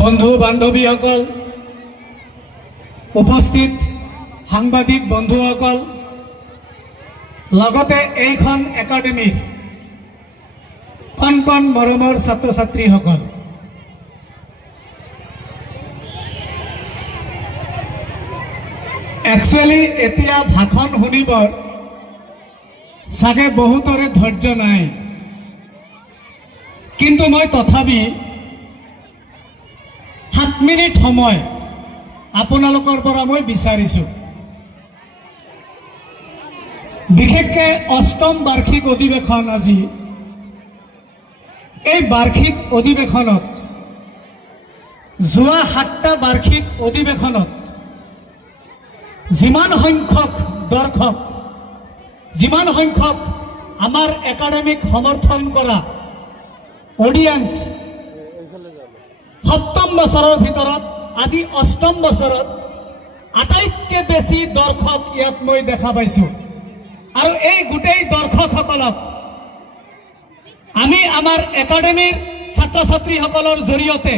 বন্ধু বান্ধৱীসকল, উপস্থিত সাংবাদিক বন্ধুসকল, লগতে এইখন একাডেমীৰ কণ কণ মৰমৰ ছাত্ৰ ছাত্ৰীসকল, একচুৱেলি এতিয়া ভাষণ শুনিবৰ চাগে বহুতৰে ধৈৰ্য নাই, কিন্তু মই তথাপি 7 মিনিট সময় আপোনালোকৰ পৰা মই বিচাৰিছোঁ। বিশেষকৈ অষ্টম বাৰ্ষিক অধিৱেশন আজি, এই বাৰ্ষিক অধিৱেশনত যোৱা 7টা বাৰ্ষিক অধিৱেশনত যিমান সংখ্যক দৰ্শক, যিমান সংখ্যক আমাৰ একাডেমিক সমৰ্থন কৰা অডিয়েন্স, 7ম বছৰৰ ভিতৰত আজি 8ম বছৰত আটাইতকৈ বেছি দৰ্শক ইয়াত মই দেখা পাইছোঁ। আৰু এই গোটেই দৰ্শকসকলক আমি আমাৰ একাডেমীৰ ছাত্ৰ ছাত্ৰীসকলৰ জৰিয়তে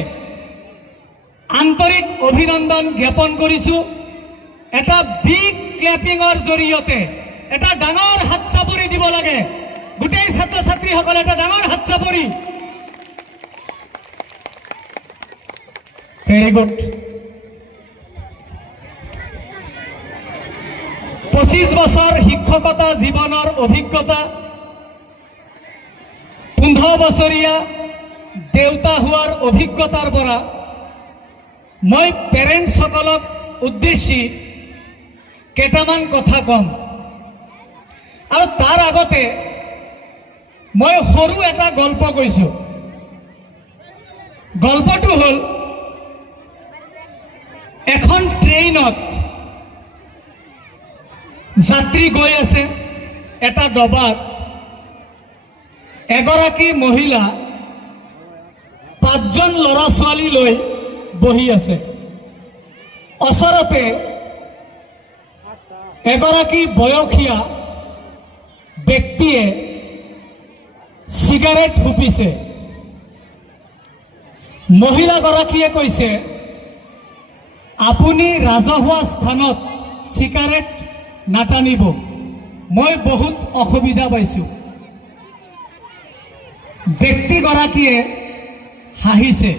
আন্তৰিক অভিনন্দন জ্ঞাপন কৰিছোঁ। এটা বিগ ক্লেপিঙৰ জৰিয়তে এটা ডাঙৰ হাত চাপৰি দিব লাগে। গোটেই ছাত্ৰ ছাত্ৰীসকলে এটা ডাঙৰ হাত চাপৰি। Very good. 25 বছৰ শিক্ষকতা জীৱনৰ অভিজ্ঞতা, 15 বছৰীয়া দেউতা হোৱাৰ অভিজ্ঞতাৰ পৰা মই পেৰেণ্টছসকলক উদ্দেশ্যি কেইটামান কথা কম। আৰু তাৰ আগতে মই সৰু এটা গল্প কৈছোঁ। গল্পটো হ'ল, এখন ট্ৰেইনত যাত্ৰী গৈ আছে। এটা ডবাত এগৰাকী মহিলা 5জন ল'ৰা ছোৱালী লৈ বহি আছে। ওচৰতে এগৰাকী বয়সীয়া ব্যক্তিয়ে চিগাৰেট ফুপিছে। মহিলাগৰাকীয়ে কৈছে, আপুনি ৰাজহুৱা স্থানত চিগাৰেট নাটানিব, মই বহুত অসুবিধা পাইছোঁ। ব্যক্তিগৰাকীয়ে হাঁহিছে।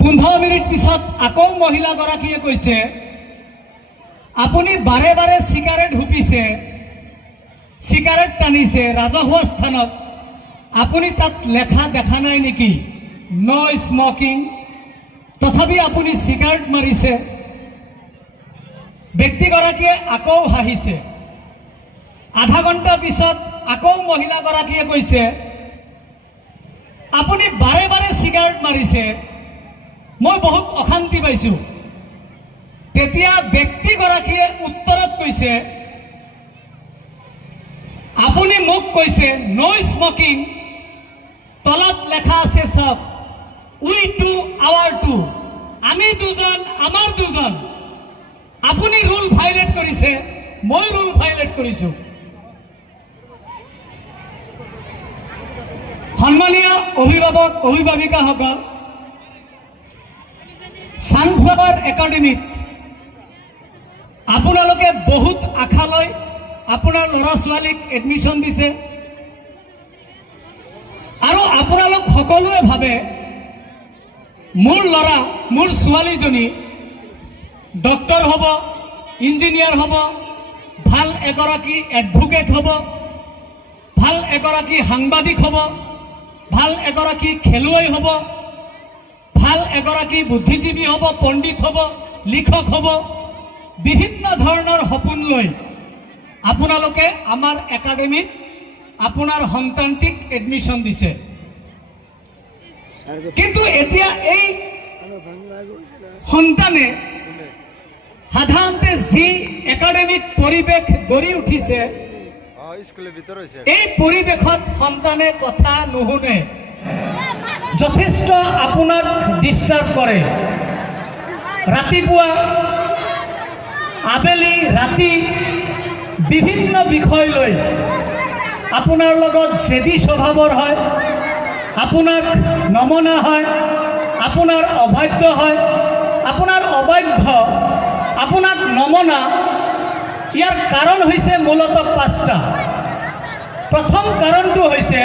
15 মিনিট পিছত আকৌ মহিলাগৰাকীয়ে কৈছে, আপুনি বাৰে বাৰে চিগাৰেট ফুপিছে, চিগাৰেট টানিছে ৰাজহুৱা স্থানত, আপুনি তাত লেখা দেখা নাই নেকি নো স্মকিং, তথাপি আপুনি চিগাৰেট মাৰিছে। ব্যক্তিগৰাকীয়ে আকৌ হাঁহিছে। আধা ঘণ্টা পিছত আকৌ মহিলাগৰাকীয়ে কৈছে, আপুনি বাৰে বাৰে চিগাৰেট মাৰিছে, মই বহুত অশান্তি পাইছোঁ। তেতিয়া ব্যক্তিগৰাকীয়ে উত্তৰত কৈছে, আপুনি মোক কৈছে নো স্মকিং, তলত লেখা আছে চাওক, উই টু আৱাৰ টু, আমি দুজন আমাৰ দুজন। আপুনি ৰুল ভাইলেট কৰিছে, মই ৰুল ভাইলেট কৰিছোঁ। সন্মানীয় অভিভাৱক অভিভাৱিকাসকল, ছানফ্লাৱাৰ একাডেমীত আপোনালোকে বহুত আশা লৈ আপোনাৰ ল'ৰা ছোৱালীক এডমিশ্যন দিছে। আৰু আপোনালোক সকলোৱে ভাবে মোৰ ল'ৰা মোৰ ছোৱালীজনী ডক্টৰ হ'ব, ইঞ্জিনিয়াৰ হ'ব, ভাল এগৰাকী এডভোকেট হ'ব, ভাল এগৰাকী সাংবাদিক হ'ব, ভাল এগৰাকী খেলুৱৈ হ'ব, ভাল এগৰাকী বুদ্ধিজীৱী হ'ব, পণ্ডিত হ'ব, লিখক হ'ব। বিভিন্ন ধৰণৰ সপোন লৈ আপোনালোকে আমাৰ একাডেমীত আপোনাৰ সন্তানটিক এডমিশ্যন দিছে। কিন্তু এতিয়া এই সন্তানে সাধাৰণতে যি একাডেমিক পৰিৱেশ গঢ়ি উঠিছে, এই পৰিৱেশত সন্তানে কথা নুশুনে, যথেষ্ট আপোনাক ডিষ্টাৰ্ব কৰে। ৰাতিপুৱা আবেলি ৰাতি বিভিন্ন বিষয় লৈ আপোনাৰ লগত জেদি স্বভাৱৰ হয়। আপোনাক নমনা হয়, আপোনাৰ অবাধ্য হয়, আপোনাৰ অবাধ্য, আপোনাক নমনা, ইয়াৰ কাৰণ হৈছে মূলতঃ পাঁচটা। প্ৰথম কাৰণটো হৈছে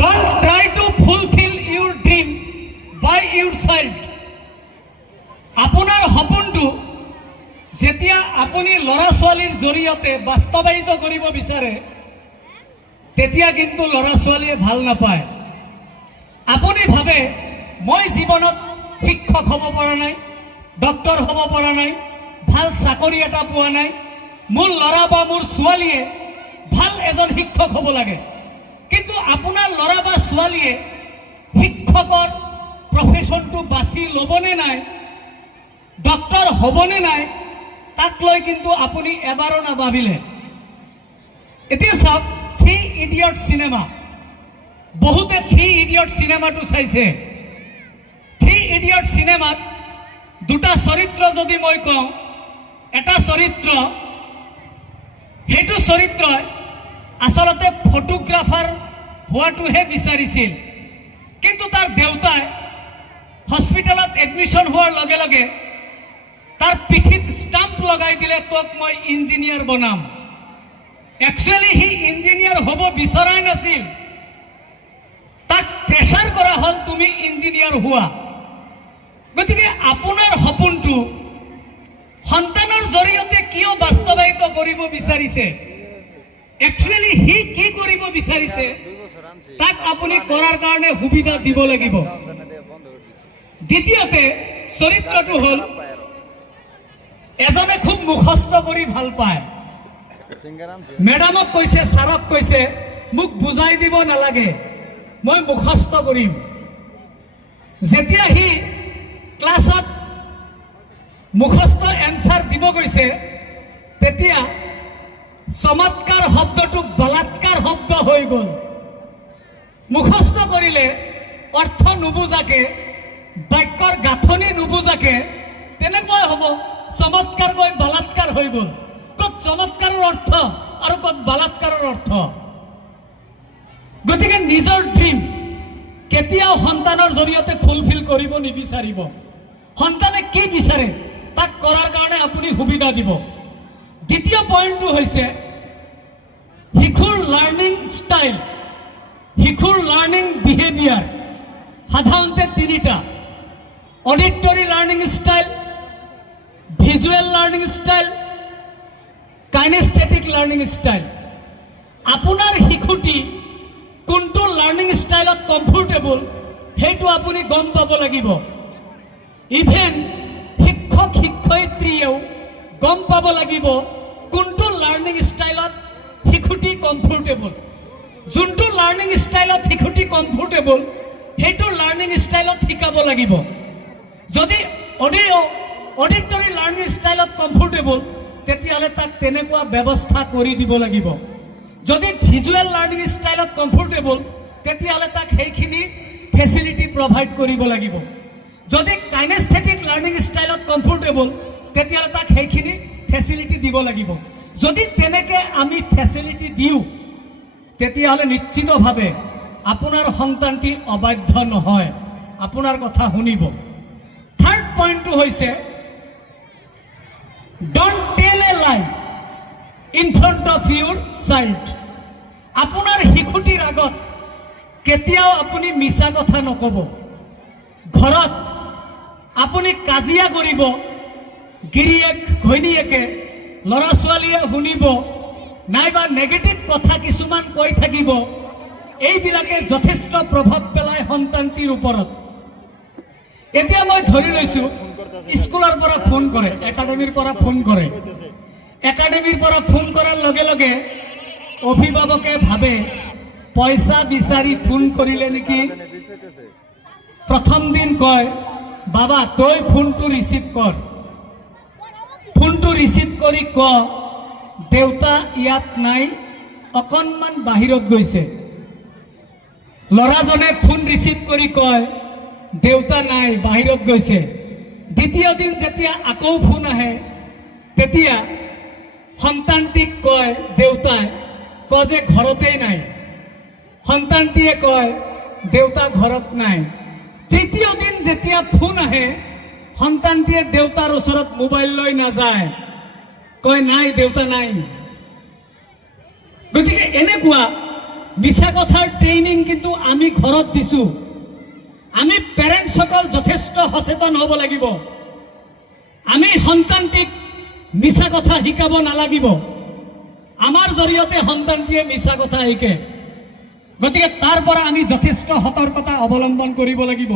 don't try to fulfil your dream by your child. আপোনাৰ সপোনটো যেতিয়া আপুনি ল'ৰা ছোৱালীৰ জৰিয়তে বাস্তৱায়িত কৰিব বিচাৰে, তেতিয়া কিন্তু ল'ৰা ছোৱালীয়ে ভাল নাপায়। আপুনি ভাবে মই জীৱনত শিক্ষক হ'ব পৰা নাই, ডক্টৰ হ'ব পৰা নাই, ভাল চাকৰি এটা পোৱা নাই, মোৰ ল'ৰা বা মোৰ ছোৱালীয়ে ভাল এজন শিক্ষক হ'ব লাগে। কিন্তু আপোনাৰ ল'ৰা বা ছোৱালীয়ে শিক্ষকৰ প্ৰফেশ্যনটো বাছি ল'বনে নাই, ডক্টৰ হ'বনে নাই, তাক লৈ কিন্তু আপুনি এবাৰো নাভাবিলে। এতিয়া চাওক, 3 ইডিয়ট চিনেমা, বহুতে 3 ইডিয়ট চিনেমাটো চাইছে। 3 ইডিয়ট চিনেমাত দুটা চৰিত্ৰ যদি মই কওঁ, এটা চৰিত্ৰ, সেইটো চৰিত্ৰই আচলতে ফটোগ্ৰাফাৰ হোৱাটোহে বিচাৰিছিল, কিন্তু তাৰ দেউতাই হস্পিটেলত এডমিশ্যন হোৱাৰ লগে লগে তাৰ পিঠিত ষ্টাম্প লগাই দিলে, তোক মই ইঞ্জিনিয়াৰ বনাম। একচুৱেলি সি ইঞ্জিনিয়াৰ হ'ব বিচৰাই নাছিল, তাক প্ৰেছাৰ কৰা হ'ল তুমি ইঞ্জিনিয়াৰ হোৱা। গতিকে আপোনাৰ সপোনটো সন্তানৰ জৰিয়তে কিয় বাস্তৱায়িত কৰিব বিচাৰিছে, একচুৱেলি সি কি কৰিব বিচাৰিছে, তাক আপুনি কৰাৰ কাৰণে সুবিধা দিব লাগিব। দ্বিতীয়তে চৰিত্ৰটো হ'ল এজনে খুব মুখস্থ কৰি ভাল পায়। মেডামক কৈছে, ছাৰক কৈছে, মোক বুজাই দিব নালাগে, মই মুখস্থ কৰিম। যেতিয়া সি ক্লাছত মুখস্থ এনচাৰ দিব গৈছে, তেতিয়া চমৎকাৰ শব্দটো বলাৎকাৰ শব্দ হৈ গ'ল। মুখস্থ কৰিলে অৰ্থ নুবুজাকে, বাক্যৰ গাঁথনি নুবুজাকে তেনেকুৱাই হ'ব, চমৎকাৰ গৈ বলাৎকাৰ হৈ গ'ল। ক'ত চমৎকাৰৰ অৰ্থ আৰু ক'ত বলাৎকাৰৰ অৰ্থ? গতিকে নিজৰ ড্ৰিম কেতিয়াও সন্তানৰ জৰিয়তে ফুলফিল কৰিব নিবিচাৰিব। সন্তানে কি বিচাৰে তাক কৰাৰ কাৰণে আপুনি সুবিধা দিব। দ্বিতীয় পইণ্টটো হৈছে শিশুৰ লাৰ্ণিং ষ্টাইল, শিশুৰ লাৰ্ণিং বিহেভিয়াৰ। সাধাৰণতে তিনিটা: auditory learning style, visual learning style, kinesthetic learning style. আপোনাৰ শিশুটি কোনটো লাৰ্ণিং ষ্টাইলত কমফৰ্টেবল সেইটো আপুনি গম পাব লাগিব। ইভেন শিক্ষক শিক্ষয়িত্ৰীয়েও গম পাব লাগিব কোনটো লাৰ্ণিং ষ্টাইলত শিশুটি কমফৰ্টেবল। যোনটো লাৰ্ণিং ষ্টাইলত শিশুটি কমফৰ্টেবল সেইটো লাৰ্ণিং ষ্টাইলত শিকাব লাগিব। যদি অডিটৰী লাৰ্ণিং ষ্টাইলত কমফৰ্টেবল তেতিয়াহ'লে তাক তেনেকুৱা ব্যৱস্থা কৰি দিব লাগিব। যদি ভিজুৱেল লাৰ্ণিং ষ্টাইলত কমফৰ্টেবল তেতিয়াহ'লে তাক সেইখিনি ফেচিলিটি প্ৰভাইড কৰিব লাগিব। যদি কাইনেস্থেটিক লাৰ্ণিং ষ্টাইলত কমফৰ্টেবল তেতিয়াহ'লে তাক সেইখিনি ফেচিলিটি দিব লাগিব। যদি তেনেকৈ আমি ফেচিলিটি দিওঁ তেতিয়াহ'লে নিশ্চিতভাৱে আপোনাৰ সন্তানটি অবাধ্য নহয়, আপোনাৰ কথা শুনিব। থাৰ্ড পইণ্টটো হৈছে don't tell a lie in front of your child. আপোনাৰ শিশুটিৰ আগত কেতিয়াও আপুনি মিছা কথা নক'ব। ঘৰত আপুনি কাজিয়া কৰিব, গিৰিয়েক ঘৈণীয়েকে, ল'ৰা ছোৱালীয়ে শুনিব, নাইবা নেগেটিভ কথা কিছুমান কৈ থাকিব, এইবিলাকে যথেষ্ট প্ৰভাৱ পেলায় সন্তানটিৰ ওপৰত। এতিয়া মই ধৰি লৈছোঁ স্কুলৰ পৰা ফোন কৰে, একাডেমীৰ পৰা ফোন কৰে। একাডেমীৰ পৰা ফোন কৰাৰ লগে লগে অভিভাৱকে ভাবে পইচা বিচাৰি ফোন কৰিলে নেকি। প্ৰথম দিন কয়, বাবা তই ফোনটো ৰিচিভ কৰ। ফোনটো ৰিচিভ কৰি ক, দেউতা ইয়াত নাই, অকণমান বাহিৰত গৈছে। ল'ৰাজনে ফোন ৰিচিভ কৰি কয়, দেউতা নাই, বাহিৰত গৈছে। দ্বিতীয় দিন যেতিয়া আকৌ ফোন আহে তেতিয়া সন্তানটিক কয় দেউতাই, যে ঘৰতেই নাই। সন্তানটিয়ে কয় দেউতা ঘৰত নাই। তৃতীয় দিন যেতিয়া ফোন আহে সন্তানটিয়ে দেউতাৰ ওচৰত মোবাইল লৈ নাযায়, কয় নাই দেউতা নাই। গতিকে এনেকুৱা মিছা কথাৰ ট্ৰেইনিং কিন্তু আমি ঘৰত দিছোঁ। আমি পেৰেণ্টছসকল যথেষ্ট সচেতন হ'ব লাগিব। আমি সন্তানটিক মিছা কথা শিকাব নালাগিব। আমাৰ জৰিয়তে সন্তানটিয়ে মিছা কথা শিকে। গতিকে তাৰ পৰা আমি যথেষ্ট সতৰ্কতা অৱলম্বন কৰিব লাগিব।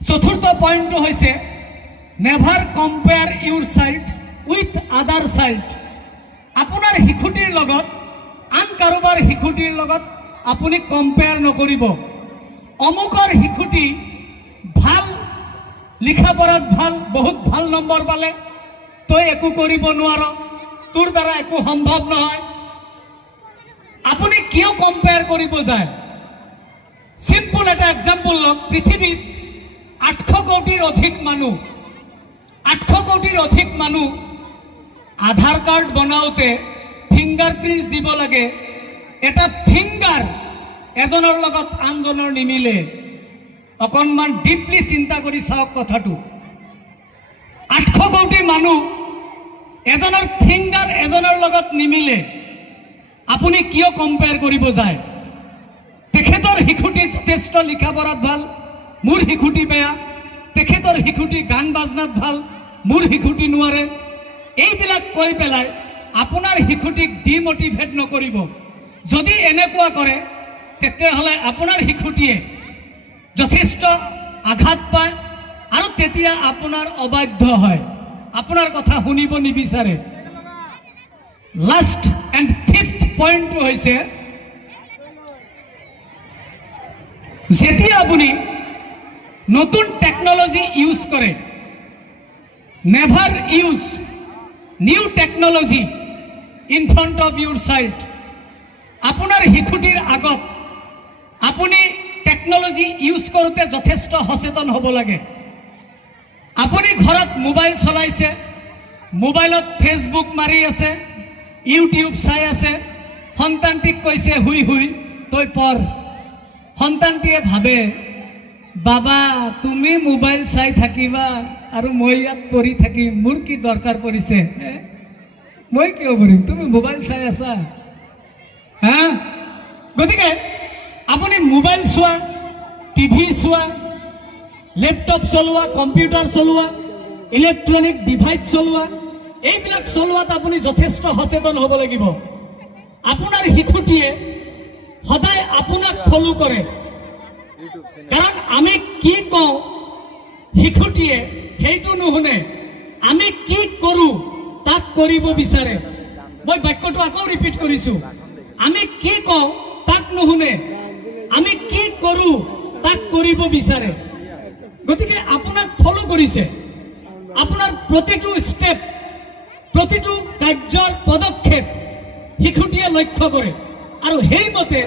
চতুৰ্থ পইণ্টটো হৈছে never compare Euro child with আদাৰ চাইল্ড। আপোনাৰ শিশুটিৰ লগত আন কাৰোবাৰ শিশুটিৰ লগত আপুনি কম্পেয়াৰ নকৰিব। অমুকৰ শিশুটি ভাল লিখা পঢ়াত ভাল, বহুত ভাল নম্বৰ পালে, তই একো কৰিব নোৱাৰ, তোৰ দ্বাৰা একো সম্ভৱ নহয়। আপুনি কিয় কম্পেয়াৰ কৰিব যায়? চিম্পল এটা এক্সাম্পল লওক। পৃথিৱীত 800 কোটিৰ অধিক মানুহ, 800 কোটিৰ অধিক মানুহ আধাৰ কাৰ্ড বনাওঁতে ফিংগাৰ প্ৰিণ্ট দিব লাগে। এটা ফিংগাৰ এজনৰ লগত আনজনৰ নিমিলে। অকণমান ডিপলি চিন্তা কৰি চাওক কথাটো। 800 কোটি মানুহ, এজনৰ ফিংগাৰ এজনৰ লগত নিমিলে। আপুনি কিয় কম্পেয়াৰ কৰিব যায়? তেখেতৰ শিশুটি যথেষ্ট লিখা পঢ়াত ভাল, মোৰ শিশুটি বেয়া। তেখেতৰ শিশুটি গান বাজনাত ভাল, মোৰ শিশুটি নোৱাৰে। এইবিলাক কৈ পেলাই আপোনাৰ শিশুটিক ডিমটিভেট নকৰিব। যদি এনেকুৱা কৰে তেতিয়াহ'লে আপোনাৰ শিশুটিয়ে যথেষ্ট আঘাত পায় আৰু তেতিয়া আপোনাৰ অবাধ্য হয়, আপোনাৰ কথা শুনিব নিবিচাৰে। লাষ্ট এণ্ড ফিফথ পইণ্টটো হৈছে যেতিয়া আপুনি নতুন টেকনলজি ইউজ কৰে, never use new technology in front of your child. আপোনাৰ শিশুটিৰ আগত আপুনি টেকনলজি ইউজ কৰোঁতে যথেষ্ট সচেতন হ'ব লাগে। আপুনি ঘৰত মোবাইল চলাইছে, মোবাইলত ফেচবুক মাৰি আছে, ইউটিউব চাই আছে, সন্তানটিক কৈছে শুই শুই তই পঢ়। সন্তানটিয়ে ভাবে বাবা তুমি মোবাইল চাই থাকিবা আৰু মই ইয়াত পঢ়ি থাকিম, মোৰ কি দৰকাৰ পৰিছে? মই কিয় পঢ়িম, তুমি মোবাইল চাই আছা। হা, গতিকে আপুনি মোবাইল চোৱা, টিভি চোৱা, লেপটপ চলোৱা, কম্পিউটাৰ চলোৱা, ইলেক্ট্ৰনিক ডিভাইচ চলোৱা, এইবিলাক চলোৱাত আপুনি যথেষ্ট সচেতন হ'ব লাগিব। আপোনাৰ শিশুটিয়ে সদায় আপোনাক ফলো কৰে, কাৰণ আমি কি কওঁ শিশুটিয়ে সেইটো নুশুনে। আমি কি কৰোঁ তাক কৰিব বিচাৰে। মই বাক্যটো আকৌ ৰিপিট কৰিছোঁ। আমি কি কওঁ তাক নুশুনে, আমি কি কৰোঁ তাক কৰিব বিচাৰে। গতিকে আপোনাক ফলো কৰিছে। আপোনাৰ প্ৰতিটো ষ্টেপ, প্ৰতিটো কাৰ্যৰ পদক্ষেপ শিশুটিয়ে লক্ষ্য কৰে আৰু সেইমতে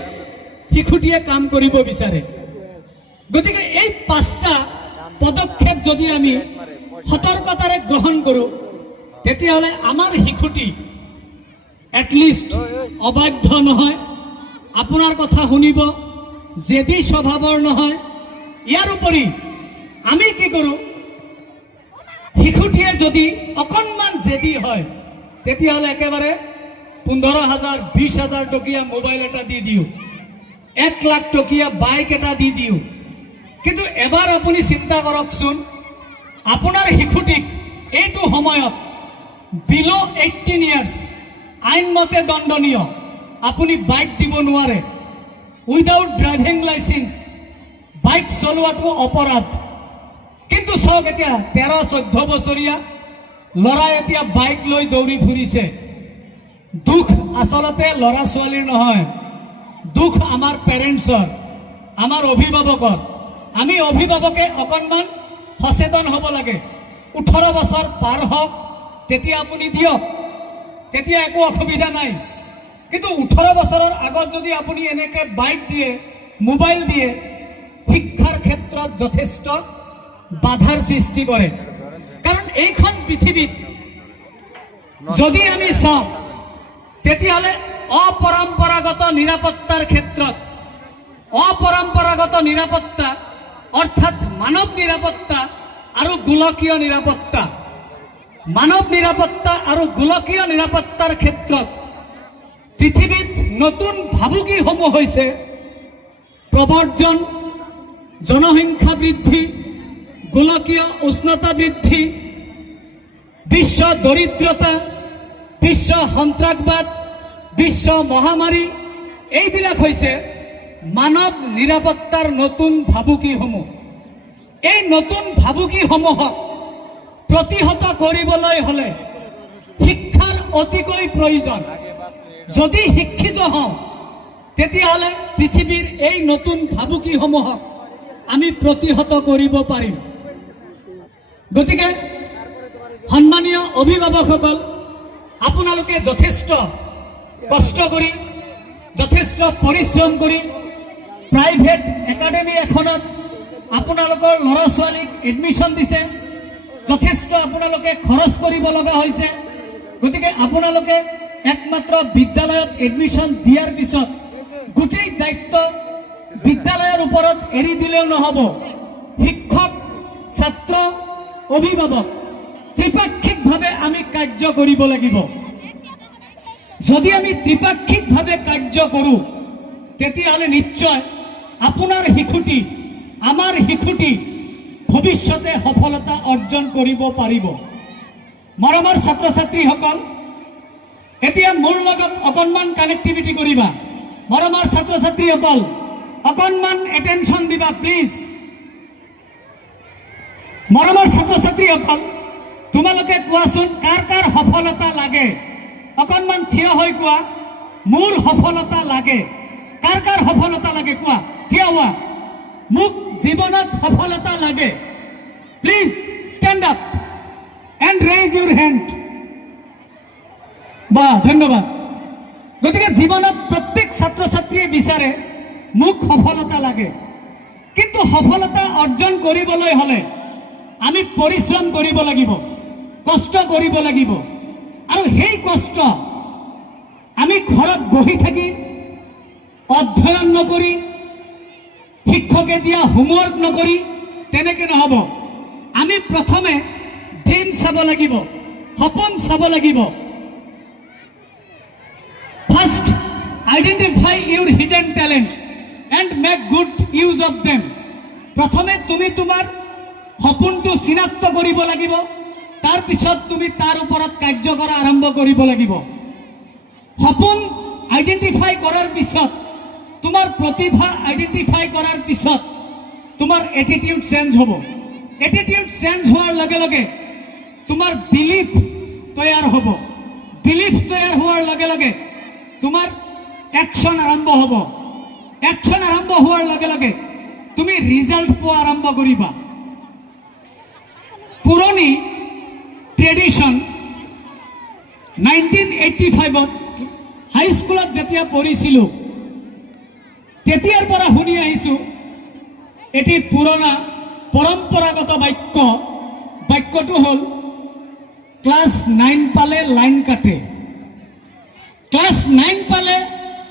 শিশুটিয়ে কাম কৰিব বিচাৰে। গতিকে এই 5টা পদক্ষেপ যদি আমি সতৰ্কতাৰে গ্ৰহণ কৰোঁ তেতিয়াহ'লে আমাৰ শিশুটি এটলিষ্ট অবাধ্য নহয়, আপোনাৰ কথা শুনিব, জেদী স্বভাৱৰ নহয়। ইয়াৰ উপৰি আমি কি কৰোঁ, শিশুটিয়ে যদি অকণমান জেদী হয় তেতিয়াহ'লে একেবাৰে 15,000 20,000 টকীয়া মোবাইল এটা দি দিওঁ, 1 লাখ টকীয়া বাইক এটা দি দিওঁ। কিন্তু এবাৰ আপুনি চিন্তা কৰকচোন, আপোনাৰ শিশুটিক এইটো সময়ত বিল' 18 ইয়াৰ্ছ আইনমতে দণ্ডনীয়, আপুনি বাইক দিব নোৱাৰে। উইদাউট ড্ৰাইভিং লাইচেন্স বাইক চলোৱাটো অপৰাধ। কিন্তু চাওক এতিয়া 13-14 বছৰীয়া ল'ৰাই এতিয়া বাইক লৈ দৌৰি ফুৰিছে। দুখ আচলতে ল'ৰা ছোৱালীৰ নহয়, দুখ আমাৰ পেৰেণ্টছৰ, আমাৰ অভিভাৱকৰ। আমি অভিভাৱকে অকণমান সচেতন হ'ব লাগে। 18 বছৰ পাৰ হওক তেতিয়া আপুনি দিয়ক, তেতিয়া একো অসুবিধা নাই। কিন্তু 18 বছৰৰ আগত যদি আপুনি এনেকৈ বাইক দিয়ে, মোবাইল দিয়ে, শিক্ষাৰ ক্ষেত্ৰত যথেষ্ট বাধাৰ সৃষ্টি কৰে। কাৰণ এইখন পৃথিৱীত যদি আমি চাওঁ তেতিয়াহ'লে অপৰম্পৰাগত নিৰাপত্তাৰ ক্ষেত্ৰত অপৰম্পৰাগত নিৰাপত্তা অৰ্থাৎ মানৱ নিৰাপত্তা আৰু গোলকীয় নিৰাপত্তা। মানৱ নিৰাপত্তা আৰু গোলকীয় নিৰাপত্তাৰ ক্ষেত্ৰত পৃথিৱীত নতুন ভাবুকিসমূহ হৈছে প্ৰব্ৰজন, জনসংখ্যা বৃদ্ধি, গোলকীয় উষ্ণতা বৃদ্ধি, বিশ্ব দৰিদ্ৰতা, বিশ্ব সন্ত্ৰাসবাদ, বিশ্ব মহামাৰী। এইবিলাক হৈছে মানৱ নিৰাপত্তাৰ নতুন ভাবুকিসমূহ। এই নতুন ভাবুকিসমূহক প্ৰতিহত কৰিবলৈ হ'লে শিক্ষাৰ অতিকৈ প্ৰয়োজন। যদি শিক্ষিত হওঁ তেতিয়াহ'লে পৃথিৱীৰ এই নতুন ভাবুকিসমূহক আমি প্ৰতিহত কৰিব পাৰিম। গতিকে সন্মানীয় অভিভাৱকসকল, আপোনালোকে যথেষ্ট কষ্ট কৰি, যথেষ্ট পৰিশ্ৰম কৰি প্ৰাইভেট একাডেমি এখনত আপোনালোকৰ ল'ৰা ছোৱালীক এডমিশ্যন দিছে, যথেষ্ট আপোনালোকে খৰচ কৰিব লগা হৈছে। গতিকে আপোনালোকে একমাত্ৰ বিদ্যালয়ত এডমিশ্যন দিয়াৰ পিছত গোটেই দায়িত্ব বিদ্যালয়ৰ ওপৰত এৰি দিলেও নহ'ব। শিক্ষক, ছাত্ৰ, অভিভাৱক ত্ৰিপাক্ষিকভাৱে আমি কাৰ্য কৰিব লাগিব। যদি আমি ত্ৰিপাক্ষিকভাৱে কাৰ্য কৰোঁ তেতিয়াহ'লে নিশ্চয় আপোনাৰ শিশুটি, আমাৰ শিশুটি ভৱিষ্যতে সফলতা অৰ্জন কৰিব পাৰিব। মৰমৰ ছাত্ৰ ছাত্ৰীসকল, এতিয়া মোৰ লগত অকণমান কানেক্টিভিটি কৰিবা। মৰমৰ ছাত্ৰ ছাত্ৰীসকল, অকণমান এটেনশ্যন দিবা প্লিজ। মৰমৰ ছাত্ৰ ছাত্ৰীসকল, তোমালোকে কোৱাচোন কাৰ কাৰ সফলতা লাগে? অকণমান থিয় হৈ কোৱা, মোৰ সফলতা লাগে। কাৰ কাৰ সফলতা লাগে কোৱা, থিয় হোৱা। মোক জীৱনত সফলতা লাগে। Please stand up and raise Euro hand. বা ধন্যবাদ। গতিকে জীৱনত প্ৰত্যেক ছাত্ৰ ছাত্ৰীয়ে বিচাৰে মোক সফলতা লাগে, কিন্তু সফলতা অৰ্জন কৰিবলৈ হ'লে আমি পৰিশ্ৰম কৰিব লাগিব, কষ্ট কৰিব লাগিব। আৰু সেই কষ্ট আমি ঘৰত বহি থাকি অধ্যয়ন নকৰি, শিক্ষকে দিয়া হোমৱৰ্ক নকৰি তেনেকৈ নহ'ব। আমি প্ৰথমে ড্ৰিম চাব লাগিব, সপোন চাব লাগিব। First identify your hidden talents and make good use of them. প্ৰথমে তুমি তোমাৰ সপোনটো চিনাক্ত কৰিব লাগিব, তাৰপিছত তুমি তাৰ ওপৰত কাৰ্য কৰা আৰম্ভ কৰিব লাগিব। সপোন আইডেণ্টিফাই কৰাৰ পিছত, তোমাৰ প্ৰতিভা আইডেণ্টিফাই কৰাৰ পিছত তোমাৰ এটিটিউড চেঞ্জ হ'ব। এটিটিউড চেঞ্জ হোৱাৰ লগে লগে তোমাৰ বিলিফ তৈয়াৰ হ'ব। বিলিফ তৈয়াৰ হোৱাৰ লগে লগে তোমাৰ একশ্যন আৰম্ভ হ'ব। একশ্যন আৰম্ভ হোৱাৰ লগে লগে তুমি ৰিজাল্ট পোৱা আৰম্ভ কৰিবা। পুৰণি ট্ৰেডিশ্যন 1985ত হাইস্কুলত যেতিয়া পঢ়িছিলোঁ তেতিয়াৰ পৰা শুনি আহিছোঁ এটি পুৰণা পৰম্পৰাগত বাক্যটো হ'ল ক্লাছ 9 পালে লাইন কাটে। ক্লাছ 9 পালে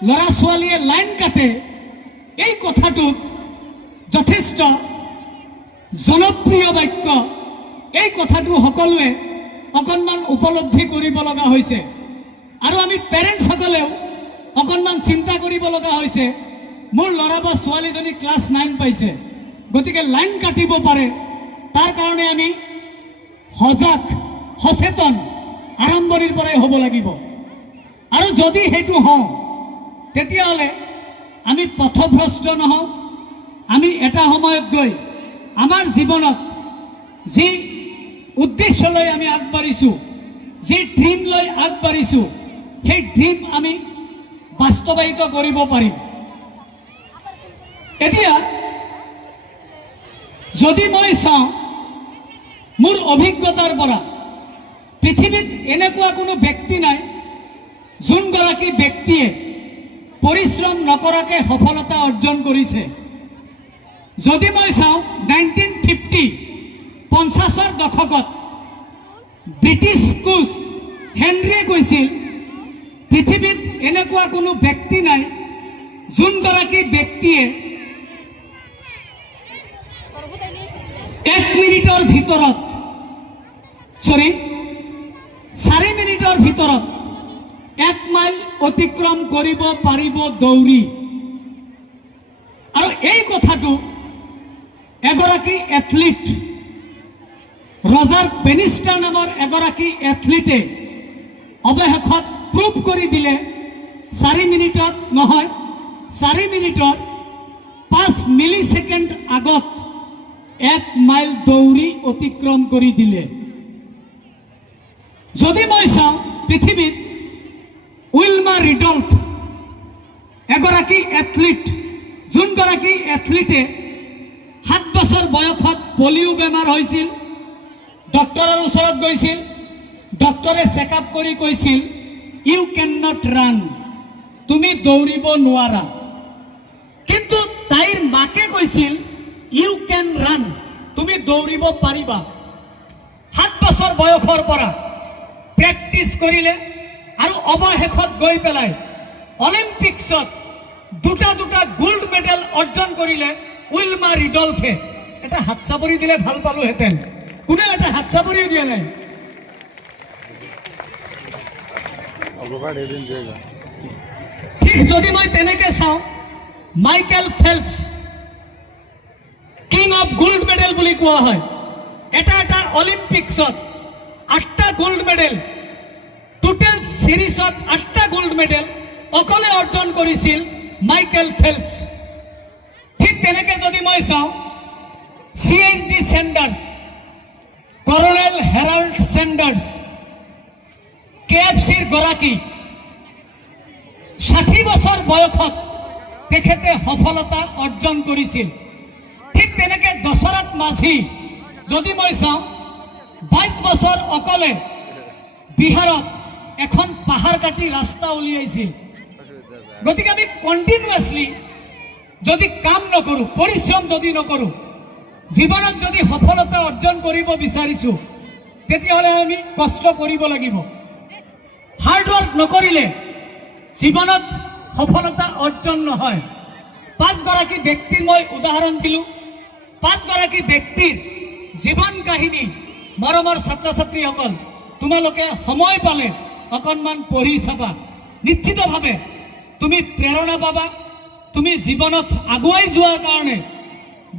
ল'ৰা ছোৱালীয়ে লাইন কাটে। এই কথাটোত যথেষ্ট জনপ্ৰিয় বাক্য। এই কথাটো সকলোৱে অকণমান উপলব্ধি কৰিব লগা হৈছে, আৰু আমি পেৰেণ্টছসকলেও অকণমান চিন্তা কৰিব লগা হৈছে। মোৰ ল'ৰা বা ছোৱালীজনী ক্লাছ 9 পাইছে, গতিকে লাইন কাটিব পাৰে, তাৰ কাৰণে আমি সজাগ সচেতন আৰম্ভণিৰ পৰাই হ'ব লাগিব। আৰু যদি সেইটো হওঁ তেতিয়াহ'লে আমি পথভ্ৰষ্ট নহওঁ। আমি এটা সময়ত গৈ আমাৰ জীৱনত যি উদ্দেশ্যলৈ আমি আগবাঢ়িছোঁ, যি ড্ৰিম লৈ আগবাঢ়িছোঁ, সেই ড্ৰিম আমি বাস্তৱায়িত কৰিব পাৰিম। এতিয়া যদি মই চাওঁ মোৰ অভিজ্ঞতাৰ পৰা, পৃথিৱীত এনেকুৱা কোনো ব্যক্তি নাই যোনগৰাকী ব্যক্তিয়ে পৰিশ্ৰম নকৰাকৈ সফলতা অৰ্জন কৰিছে। যদি মই চাওঁ 1950-ৰ দশকত ব্ৰিটিছ কোচ হেনৰীয়ে কৈছিল পৃথিৱীত এনেকুৱা কোনো ব্যক্তি নাই যোনগৰাকী ব্যক্তিয়ে 1 মিনিটৰ ভিতৰত 4 মিনিটৰ ভিতৰত 1 মাইল অতিক্ৰম কৰিব পাৰিব দৌৰি। আৰু এই কথাটো এগৰাকী এথলিট ৰজাৰ পেনিষ্টাৰ নামৰ এগৰাকী এথলিটে অৱশেষত প্ৰুভ কৰি দিলে 4 মিনিটত নহয়, 4 মিনিটৰ 5 মিলি ছেকেণ্ড আগত 1 মাইল দৌৰি অতিক্ৰম কৰি দিলে। যদি মই চাওঁ পৃথিৱীত উইলমা ৰিডল্ফ এগৰাকী এথলিট, যোনগৰাকী এথলিটে 7 বছৰ বয়সত পলিঅ' বেমাৰ হৈছিল, ডক্টৰৰ ওচৰত গৈছিল, ডক্টৰে চেকআপ কৰি কৈছিল ইউ কেন নট ৰান, তুমি দৌৰিব নোৱাৰা। কিন্তু তাইৰ মাকে কৈছিল ইউ কেন ৰান, তুমি দৌৰিব পাৰিবা। 7 বছৰ বয়সৰ পৰা প্ৰেক্টিছ কৰিলে আৰু অৱশেষত গৈ পেলাই অলিম্পিক্সত দুটা গোল্ড মেডেল অৰ্জন কৰিলে উইলমা ৰিডল্ফে। এটা হাত চাপৰি দিলে ভাল পালোহেঁতেন, কোনে এটা হাত চাপৰিও দিয়া নাই। ঠিক যদি মই তেনেকে চাওঁ, Michael Phelps king of gold medal বুলি কোৱা হয়। এটা অলিম্পিক্সত 8টা গোল্ড মেডেল, টোটেল সিৰিজত 8টা গোল্ড মেডেল অকলে অৰ্জন কৰিছিল মাইকেল ফেল্পছ। ঠিক তেনেকে যদি মই চাওঁ, CHD চেণ্ডাৰ্ছ, কৰ্নেল হেৰাল্ড চেণ্ডাৰ্ছ, KFCৰ গৰাকী, 60 বছৰ বয়সত তেখেতে সফলতা অৰ্জন কৰিছিল। ঠিক তেনেকে দশৰথ মাঝি যদি মই চাওঁ, 22 বছৰ অকলে বিহাৰত এখন পাহাৰ কাটি ৰাস্তা উলিয়াইছিল। গতিকে আমি কণ্টিনিউৱাছলি যদি কাম নকৰোঁ, পৰিশ্ৰম যদি নকৰোঁ, জীৱনত যদি সফলতা অৰ্জন কৰিব বিচাৰিছোঁ, তেতিয়াহ'লে আমি কষ্ট কৰিব লাগিব। হাৰ্ডৱৰ্ক নকৰিলে জীৱনত সফলতা অৰ্জন নহয়। 5 গৰাকী ব্যক্তিৰ মই উদাহৰণ দিলোঁ। 5 গৰাকী ব্যক্তিৰ জীৱন কাহিনী মৰমৰ ছাত্ৰ ছাত্ৰীসকল তোমালোকে সময় পালে অকণমান পঢ়ি চাবা, নিশ্চিতভাৱে তুমি প্ৰেৰণা পাবা। তুমি জীৱনত আগুৱাই যোৱাৰ কাৰণে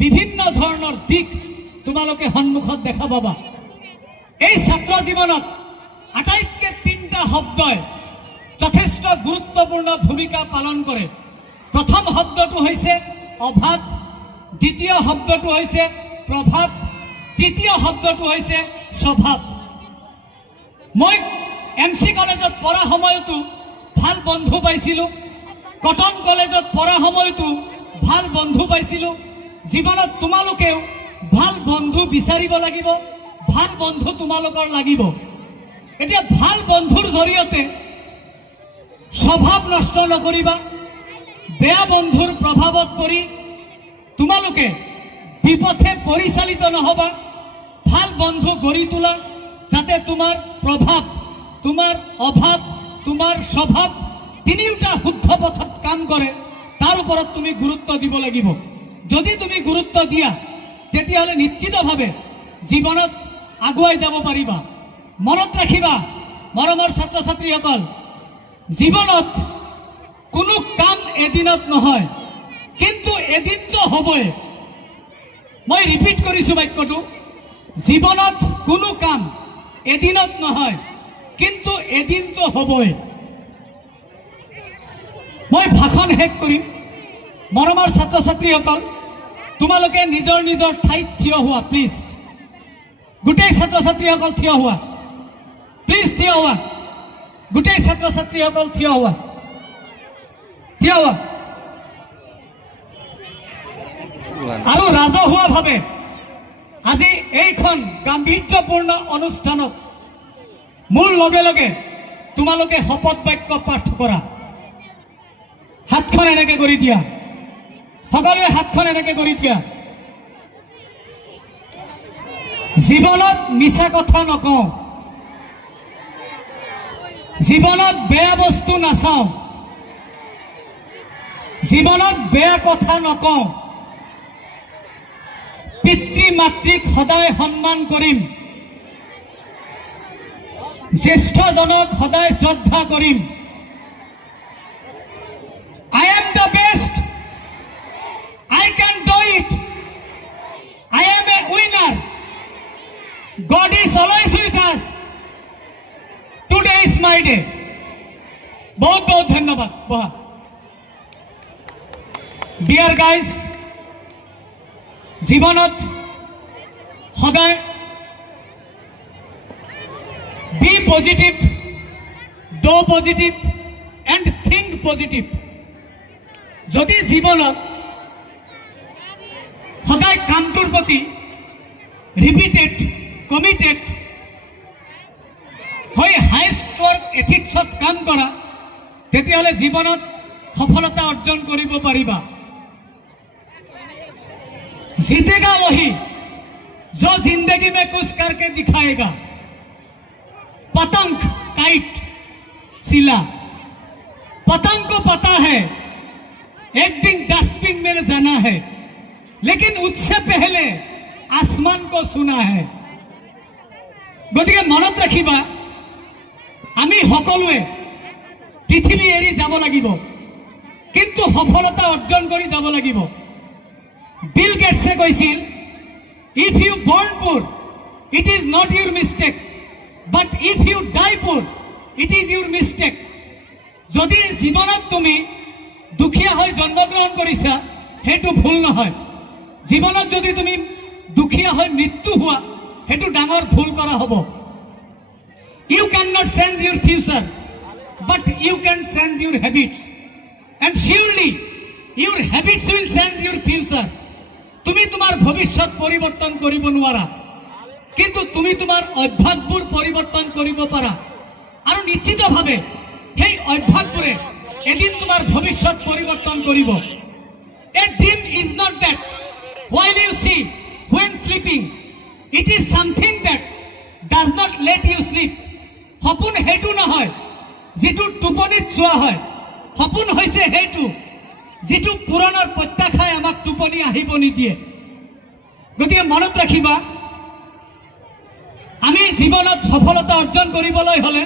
বিভিন্ন ধৰণৰ দিশ তোমালোকে সন্মুখত দেখা পাবা। এই ছাত্ৰ জীৱনত আটাইতকৈ 3টা শব্দই যথেষ্ট গুৰুত্বপূৰ্ণ ভূমিকা পালন কৰে। প্ৰথম শব্দটো হৈছে অভাৱ, দ্বিতীয় শব্দটো হৈছে প্ৰভাৱ, তৃতীয় শব্দটো হৈছে স্বভাৱ। মই MC কলেজত পঢ়া সময়তো ভাল বন্ধু পাইছিলোঁ, কটন কলেজত পঢ়া সময়তো ভাল বন্ধু পাইছিলোঁ। জীৱনত তোমালোকেও ভাল বন্ধু বিচাৰিব লাগিব, ভাল বন্ধু তোমালোকৰ লাগিব। এতিয়া ভাল বন্ধুৰ জৰিয়তে স্বভাৱ নষ্ট নকৰিবা, বেয়া বন্ধুৰ প্ৰভাৱত পৰি তোমালোকে বিপথে পৰিচালিত নহবা। ভাল বন্ধু গঢ়ি তোলা, যাতে তোমাৰ প্ৰভাৱ, তোমাৰ অভাৱ, তোমাৰ স্বভাৱ তিনিওটা শুদ্ধ পথত কাম কৰে, তাৰ ওপৰত তুমি গুৰুত্ব দিব লাগিব। যদি তুমি গুৰুত্ব দিয়া, তেতিয়াহ'লে নিশ্চিতভাৱে জীৱনত আগুৱাই যাব পাৰিবা। মনত ৰাখিবা মৰমৰ ছাত্ৰ ছাত্ৰীসকল, জীৱনত কোনো কাম এদিনত নহয়, কিন্তু এদিনটো হ'বই। মই ৰিপিট কৰিছোঁ বাক্যটো, জীৱনত কোনো কাম এদিনত নহয়, কিন্তু এদিনটো হ'বই। মই ভাষণ শেষ কৰিম। মৰমৰ ছাত্ৰ ছাত্ৰীসকল, তোমালোকে নিজৰ নিজৰ ঠাইত থিয় হোৱা প্লিজ। গোটেই ছাত্ৰ ছাত্ৰীসকল থিয় হোৱা, প্লিজ থিয় হোৱা। গোটেই ছাত্ৰ ছাত্ৰীসকল থিয় হোৱা, থিয় হোৱা। আৰু ৰাজহুৱাভাৱে আজি এইখন গাম্ভীৰ্যপূৰ্ণ অনুষ্ঠানত মোৰ লগে লগে তোমালোকে শপত বাক্য পাঠ কৰা। হাতখন এনেকে কৰি দিয়া, সকলোৱে হাতখন এনেকে কৰি দিয়া। জীৱনত মিছা কথা নকওঁ, জীৱনত বেয়া বস্তু নাচাওঁ, জীৱনত বেয়া কথা নকওঁ, পিতৃ মাতৃক সদায় সন্মান কৰিম, জ্যেষ্ঠজনক সদায় শ্ৰদ্ধা কৰিম। I am the best. I can do it. I am a winner. God is always with us. Today is my day. बहुत बहुत धन्यवाद। बहुत Dear guys, জীৱনত সদায় be positive, do positive and think positive. যদি জীৱনত সদায় কামটোৰ প্ৰতি ৰিপিটেড কমিটেড হৈ হাইষ্ট ৱৰ্ক এথিক্সত কাম কৰা, তেতিয়াহ'লে জীৱনত সফলতা অৰ্জন কৰিব পাৰিবা। जीतेगा वही जो जिंदगी में कुछ करके दिखाएगा। पतंग काइट सिला, पतंग को पता है एक दिन डस्टबिन में जाना है, लेकिन उससे पहले आसमान को सुना है। गति के मनत रखिबा आमी सकलोए पृथ्वी एरि जाब लागिब, किन्तु सफलता अर्जन करि जाब लागिब। बिल गेट्से কৈছিল, if you born poor it is not your mistake, but if you die poor it is your mistake. যদি জীৱনত তুমি দুখীয়া হৈ জন্মগ্ৰহণ কৰিছা হেতু ভুল নহয়, জীৱনত যদি তুমি দুখীয়া হৈ মৃত্যু হোৱা হেতু ডাঙৰ ভুল কৰা হ'ব। You cannot change your future, but you can change your habits, and surely your habits will change your future. তুমি তোমার ভবিষ্যৎ পরিবর্তন করিব নোৱাৰা, কিন্তু তুমি তোমাৰ অভ্যাসবোৰ পৰিবৰ্তন কৰিব পাৰা, আৰু নিশ্চিতভাৱে সেই অভ্যাসবোৰে এদিন তোমার ভবিষ্যৎ পরিবর্তন করিব। A dream is not that while you see when sleeping, it is something that does not let you sleep. সপোন হেতু নহয় যেটো টোপনিত চোৱা হয়, সপোন হৈছে হেতু যেটো পুৰাণৰ প্ৰত্যাখাই আমাক টোপনি আহিব নিদিয়ে। গতিকে মনত ৰাখিবা, আমি জীৱনত সফলতা অৰ্জন কৰিবলৈ হলে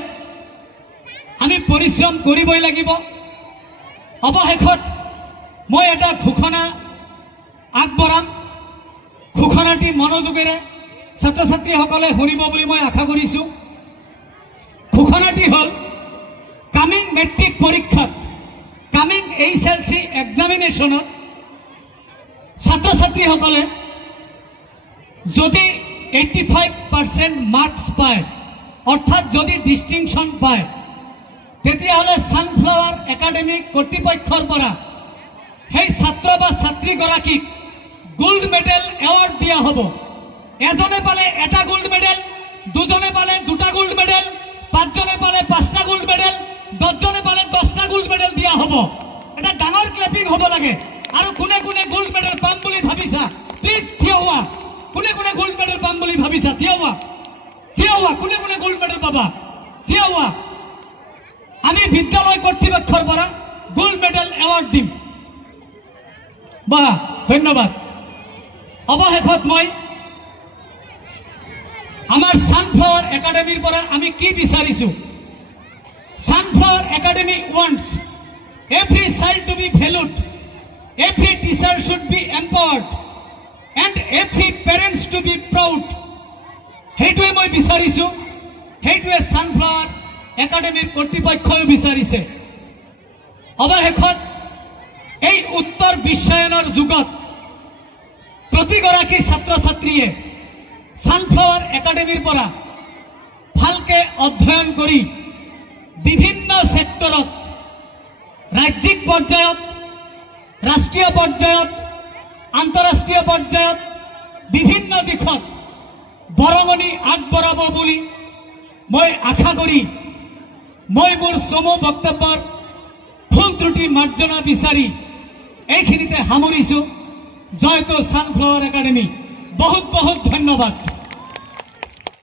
আমি পৰিশ্ৰম কৰিবই লাগিব। অৱশেষত মই এটা ঘোষণা আগবঢ়াম, ঘোষণাটি মনোযোগেৰে ছাত্ৰ ছাত্ৰীসকলে শুনিব বুলি মই আশা কৰিছোঁ। ঘোষণাটি হ'ল, কামিং মেট্ৰিক পৰীক্ষাত, কামিং HSLC এক্সামিনেশ্যনত ছাত্ৰ ছাত্ৰীসকলে যদি 85% মাৰ্কছ পায়, অৰ্থাৎ যদি ডিষ্টিংশ্যন পায়, তেতিয়াহ'লে ছানফ্লাৱাৰ একাডেমি কৰ্তৃপক্ষৰ পৰা সেই ছাত্ৰ বা ছাত্ৰীগৰাকীক গোল্ড মেডেল এৱাৰ্ড দিয়া হ'ব। এজনে পালে এটা গোল্ড মেডেল, দুজনে পালে দুটা গোল্ড মেডেল, পাঁচজনে পালে 5টা গোল্ড মেডেল, 10জনে পালে 10টা গোল্ড মেডেল দিয়া হ'ব। এটা ডাঙৰ ক্লেপিং হ'ব লাগে। আৰু কোনে কোনে গোল্ড মেডেল পাম বুলি ভাবিছা প্লিজ থিয় হোৱা। কোনে কোনে গোল্ড মেডেল পাম বুলি ভাবিছা থিয় হোৱা, থিয় হোৱা। কোনে কোনে গোল্ড মেডেল পাবা থিয় হোৱা। আমি বিদ্যালয় কৰ্তৃপক্ষৰ পৰা গোল্ড মেডেল এৱাৰ্ড দিম। বাহ, ধন্যবাদ। অৱশেষত মই আমাৰ ছানফ্লাৱাৰ একাডেমিৰ পৰা আমি কি বিচাৰিছোঁ? Sunflower Academy wants every child to be valued, every teacher should be empowered, and every parents to be proud. হেইটোৱে মই বিচাৰিছোঁ, হেইটোৱে ছানফ্লাৱাৰ একাডেমিৰ কৰ্তৃপক্ষই বিচাৰিছে। অৱশেষত এই উত্তৰ বিশ্বায়নৰ যুগত প্ৰতিগৰাকী ছাত্ৰ ছাত্ৰীয়ে ছানফ্লাৱাৰ একাডেমিৰ পৰা ভালকে অধ্যয়ন কৰি বিভিন্ন সেক্টৰত, ৰাজ্যিক পৰ্যায়ত, ৰাষ্ট্ৰীয় পৰ্যায়ত, আন্তঃৰাষ্ট্ৰীয় পৰ্যায়ত বিভিন্ন দিশত বৰঙণি আগবঢ়াব বুলি মই আশা কৰি মই মোৰ চমু বক্তব্যৰ ভুল ত্ৰুটি মাৰ্জনা বিচাৰি এইখিনিতে সামৰিছোঁ। জয়তো ছানফ্লাৱাৰ একাডেমি। বহুত বহুত ধন্যবাদ।